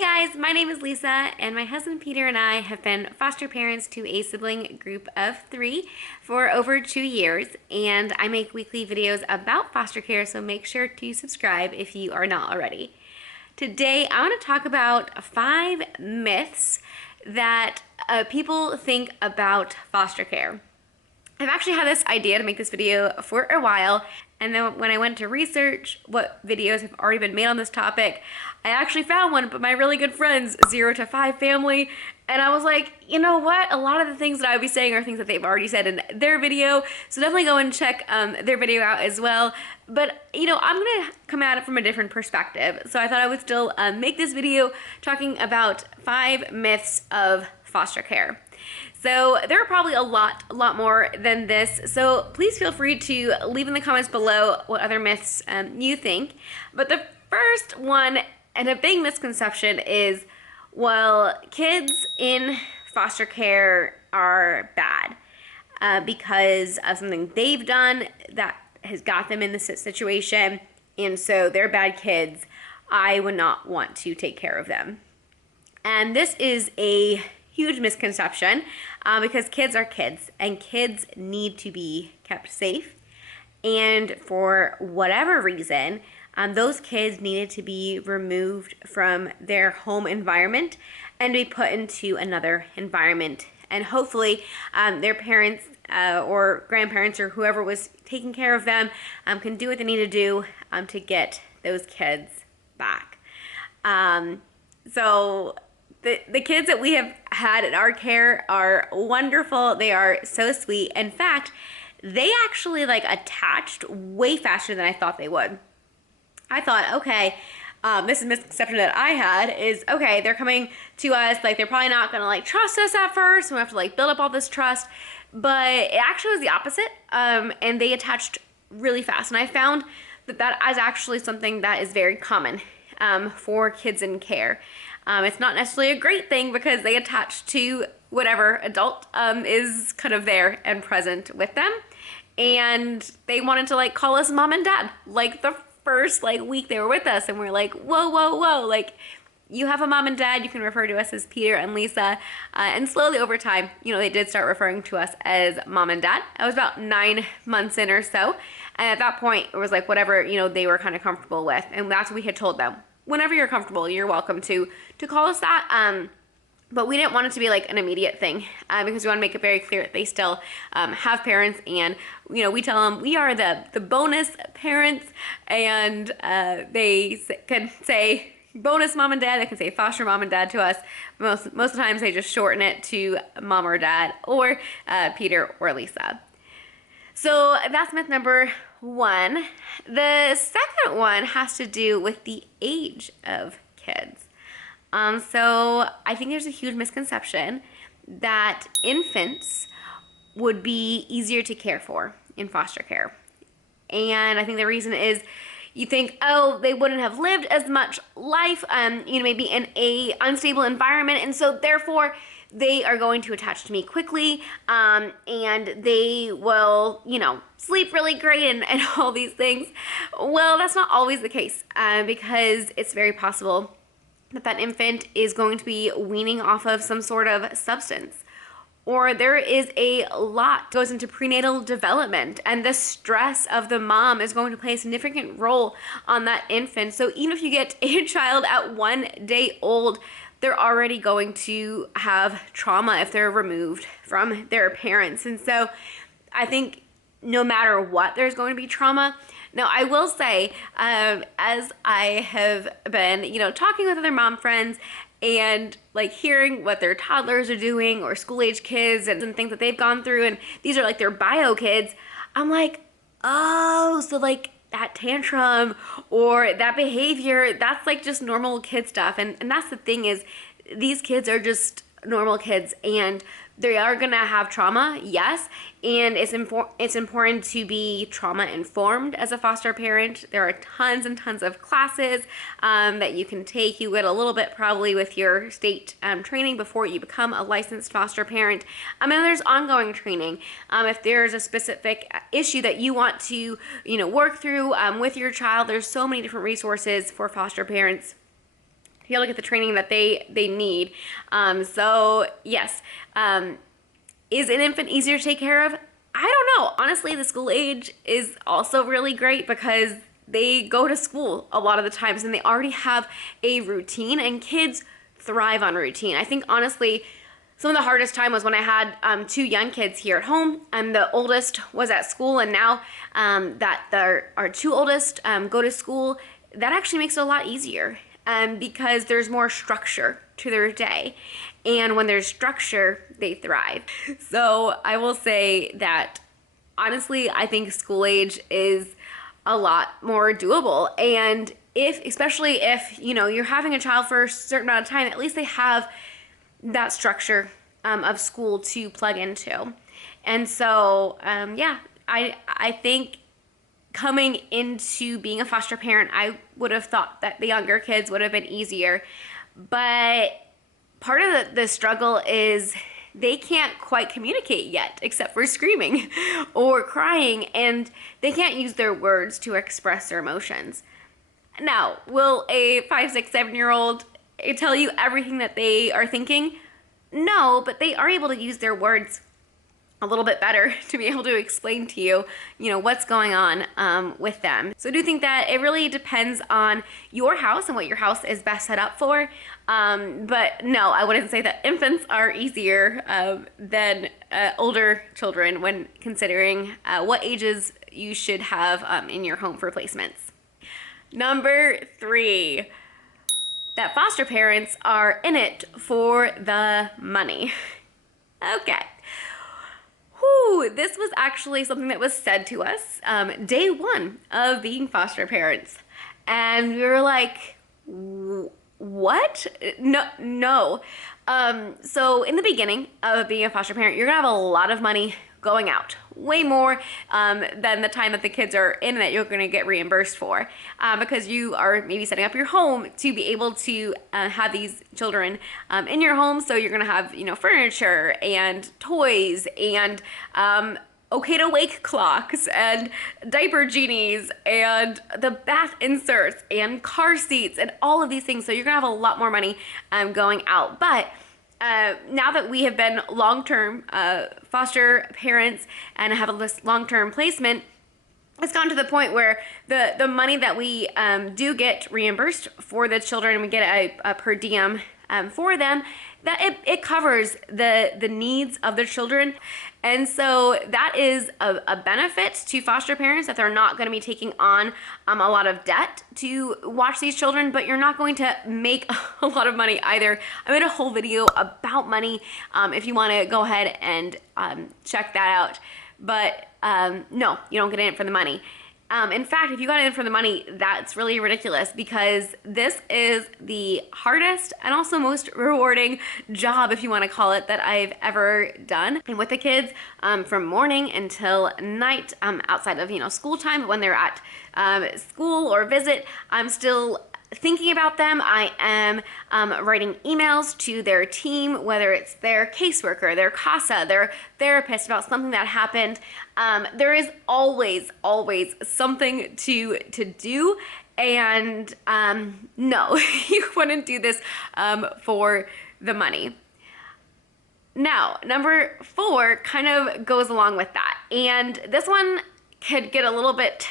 Hey guys, my name is Lisa, and my husband Peter and I have been foster parents to a sibling group of 3 for over 2 years, and I make weekly videos about foster care, so make sure to subscribe if you are not already. Today, I want to talk about 5 myths that people think about foster care. I've actually had this idea to make this video for a while, and then when I went to research what videos have already been made on this topic, I actually found one, but my really good friends, 0 to 5 family, and I was like, you know what? A lot of the things that I would be saying are things that they've already said in their video, so definitely go and check their video out as well. But, you know, I'm gonna come at it from a different perspective, so I thought I would still make this video talking about 5 myths of foster care. So there are probably a lot more than this, so please feel free to leave in the comments below what other myths you think. But the first one, and a big misconception, is, well, kids in foster care are bad because of something they've done that has got them in this situation, and so they're bad kids. I would not want to take care of them. And this is a huge misconception because kids are kids, and kids need to be kept safe. And for whatever reason, those kids needed to be removed from their home environment and be put into another environment. And hopefully their parents or grandparents or whoever was taking care of them can do what they need to do to get those kids back. So the kids that we have had in our care are wonderful. They are so sweet. In fact, they actually attached way faster than I thought they would. I thought, okay, this is a misconception that I had, is, okay, they're coming to us, they're probably not gonna trust us at first, we have to build up all this trust, but it actually was the opposite, and they attached really fast, and I found that that is actually something that is very common for kids in care. It's not necessarily a great thing because they attach to whatever adult is kind of there and present with them, and they wanted to call us mom and dad the first week they were with us, and we're like, whoa, you have a mom and dad, you can refer to us as Peter and Lisa, and slowly over time, they did start referring to us as mom and dad. I was about 9 months in or so, and at that point it was whatever they were kind of comfortable with, and that's what we had told them. Whenever you're comfortable, you're welcome to call us that. But we didn't want it to be an immediate thing because we want to make it very clear that they still have parents, and we tell them we are the bonus parents, and they can say bonus mom and dad. They can say foster mom and dad to us. Most of the times they just shorten it to mom or dad, or Peter or Lisa. So that's myth number 1. The second one has to do with the age of kids. So I think there's a huge misconception that infants would be easier to care for in foster care. And I think the reason is you think, oh, they wouldn't have lived as much life, maybe in a unstable environment, and so therefore they are going to attach to me quickly, and they will, sleep really great and all these things. Well, that's not always the case because it's very possible that infant is going to be weaning off of some sort of substance, or there is a lot goes into prenatal development, and the stress of the mom is going to play a significant role on that infant. So even if you get a child at 1 day old, they're already going to have trauma if they're removed from their parents. And so I think no matter what, there's going to be trauma. Now, I will say, as I have been, talking with other mom friends and hearing what their toddlers are doing, or school-age kids, and things that they've gone through, and these are their bio kids, I'm like, oh, so that tantrum or that behavior, that's just normal kid stuff. And that's the thing, is these kids are just normal kids, and they are gonna have trauma, yes, and it's important to be trauma informed as a foster parent. There are tons and tons of classes that you can take. You get a little bit probably with your state training before you become a licensed foster parent. And there's ongoing training. If there's a specific issue that you want to work through with your child, there's so many different resources for foster parents be able to get the training that they need. So yes, is an infant easier to take care of? I don't know. Honestly, the school age is also really great because they go to school a lot of the times and they already have a routine, and kids thrive on routine. I think honestly, some of the hardest time was when I had 2 young kids here at home, and the oldest was at school, and now that our 2 oldest go to school, that actually makes it a lot easier because there's more structure to their day. And when there's structure, they thrive. So I will say that honestly, I think school age is a lot more doable. And especially if, you're having a child for a certain amount of time, at least they have that structure of school to plug into. And so, I think coming into being a foster parent, I would have thought that the younger kids would have been easier. But part of the struggle is they can't quite communicate yet, except for screaming or crying, and they can't use their words to express their emotions. Now, will a 5, 6, 7-year-old tell you everything that they are thinking? No, but they are able to use their words a little bit better to be able to explain to you, what's going on with them. So I do think that it really depends on your house and what your house is best set up for. But no, I wouldn't say that infants are easier than older children when considering what ages you should have in your home for placements. Number 3, that foster parents are in it for the money. Okay. Whew, this was actually something that was said to us day 1 of being foster parents. And we were like, what? No. So in the beginning of being a foster parent, you're gonna have a lot of money going out, way more than the time that the kids are in that you're gonna get reimbursed for, because you are maybe setting up your home to be able to have these children in your home. So you're gonna have, furniture and toys and okay to wake clocks and diaper genies and the bath inserts and car seats and all of these things. So you're gonna have a lot more money going out. But now that we have been long-term foster parents and have this long-term placement, it's gotten to the point where the money that we do get reimbursed for the children, and we get a per diem for them, that it covers the needs of their children. And so that is a benefit to foster parents, that they're not going to be taking on a lot of debt to watch these children, but you're not going to make a lot of money either. I made a whole video about money if you want to go ahead and check that out. But no, you don't get in it for the money. In fact, if you got in for the money, that's really ridiculous, because this is the hardest and also most rewarding job, if you want to call it, that I've ever done. And with the kids from morning until night, outside of school time, when they're at school or visit, I'm still thinking about them. I am writing emails to their team, whether it's their caseworker, their CASA, their therapist, about something that happened. There is always something to do, and no, you wouldn't do this for the money. Now, number 4 kind of goes along with that, and this one could get a little bit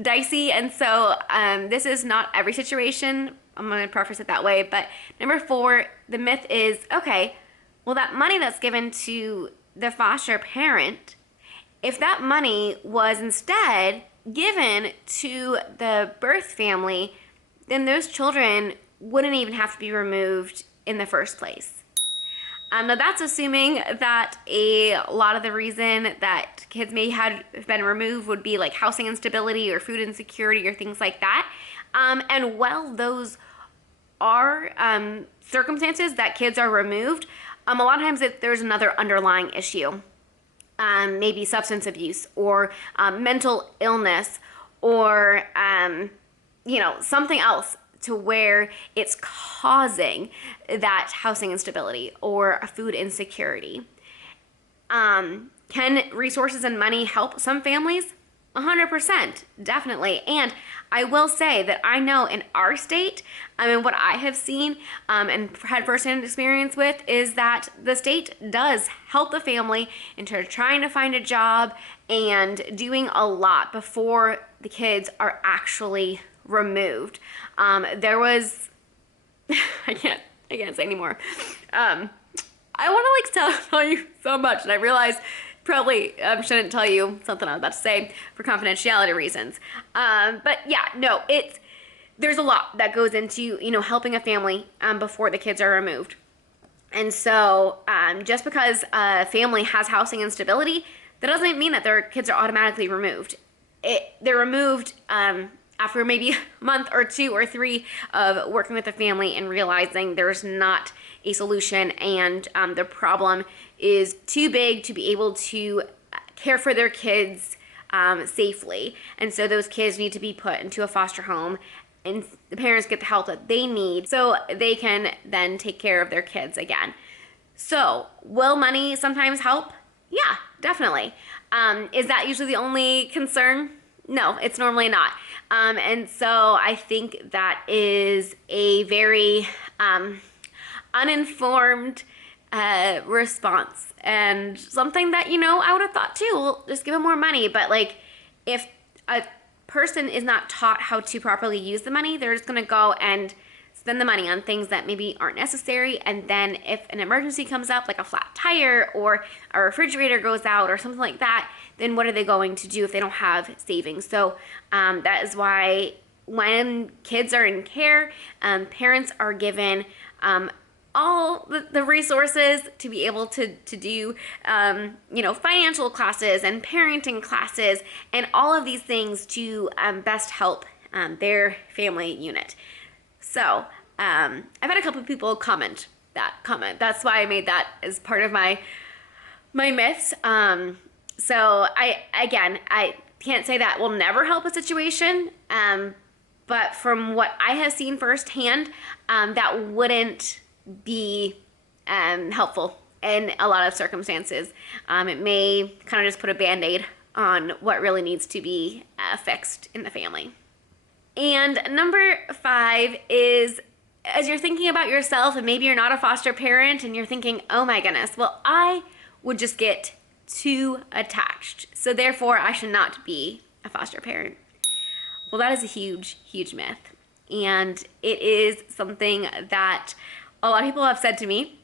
dicey, and so this is not every situation. I'm going to preface it that way. But number 4, the myth is, okay, well, that money that's given to the foster parent, if that money was instead given to the birth family, then those children wouldn't even have to be removed in the first place. Now that's assuming that a lot of the reason that kids may have been removed would be like housing instability or food insecurity or things like that. And while those are circumstances that kids are removed, a lot of times there's another underlying issue. Maybe substance abuse or mental illness or something else, to where it's causing that housing instability or food insecurity. Can resources and money help some families? 100%, definitely. And I will say that I know in our state, what I have seen and had firsthand experience with is that the state does help the family into trying to find a job and doing a lot before the kids are actually removed. There was, I can't say anymore. I want to tell you so much, and I realize probably shouldn't tell you something I'm about to say for confidentiality reasons. But yeah, no, there's a lot that goes into, helping a family before the kids are removed. And so just because a family has housing instability, that doesn't mean that their kids are automatically removed. They're removed after maybe a month or 2 or 3 of working with the family and realizing there's not a solution and the problem is too big to be able to care for their kids safely. And so those kids need to be put into a foster home and the parents get the help that they need so they can then take care of their kids again. So will money sometimes help? Yeah, definitely. Is that usually the only concern? No, it's normally not. And so I think that is a very uninformed response and something that, I would have thought too, well, just give them more money. But if a person is not taught how to properly use the money, they're just going to go and spend the money on things that maybe aren't necessary. And then if an emergency comes up, like a flat tire or a refrigerator goes out or something like that, then what are they going to do if they don't have savings? So that is why when kids are in care, parents are given all the resources to be able to do, financial classes and parenting classes and all of these things to best help their family unit. So I've had a couple of people comment. That's why I made that as part of my myths. So I can't say that will never help a situation, but from what I have seen firsthand, that wouldn't be helpful in a lot of circumstances. It may kind of just put a Band-Aid on what really needs to be fixed in the family. And number 5 is, as you're thinking about yourself and maybe you're not a foster parent and you're thinking, oh my goodness, well, I would just get too attached, so therefore I should not be a foster parent. Well, that is a huge, huge myth. And it is something that a lot of people have said to me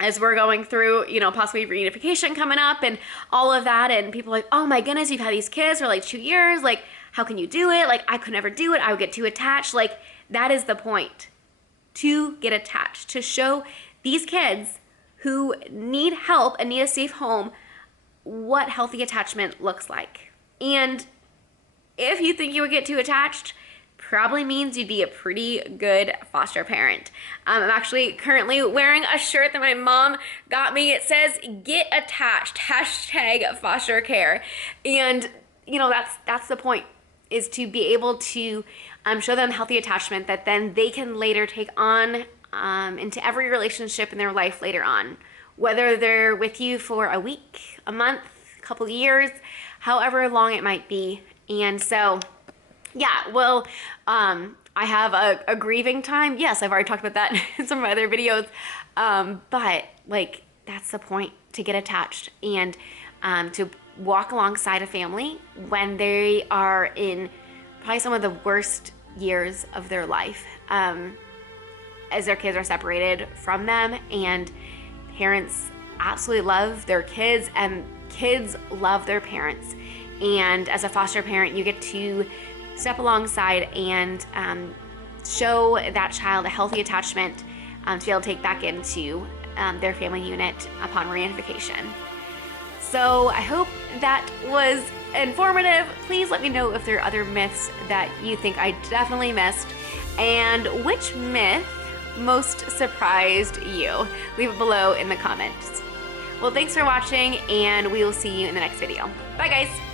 as we're going through, possibly reunification coming up and all of that. And people are like, oh my goodness, you've had these kids for 2 years. How can you do it? I could never do it. I would get too attached. That is the point, to get attached, to show these kids who need help and need a safe home what healthy attachment looks like. And if you think you would get too attached, probably means you'd be a pretty good foster parent. I'm actually currently wearing a shirt that my mom got me. It says, "Get attached, #foster care." And that's the point, is to be able to show them healthy attachment that then they can later take on into every relationship in their life later on, whether they're with you for a week, a month, a couple of years, however long it might be. And so, yeah, well, I have a grieving time. Yes, I've already talked about that in some of my other videos. But that's the point, to get attached and to walk alongside a family when they are in probably some of the worst years of their life, as their kids are separated from them, and parents absolutely love their kids and kids love their parents. And as a foster parent, you get to step alongside and show that child a healthy attachment to be able to take back into their family unit upon reunification. So I hope that was informative. Please let me know if there are other myths that you think I definitely missed, and which myth most surprised you. Leave it below in the comments. Well, thanks for watching, and we will see you in the next video. Bye, guys.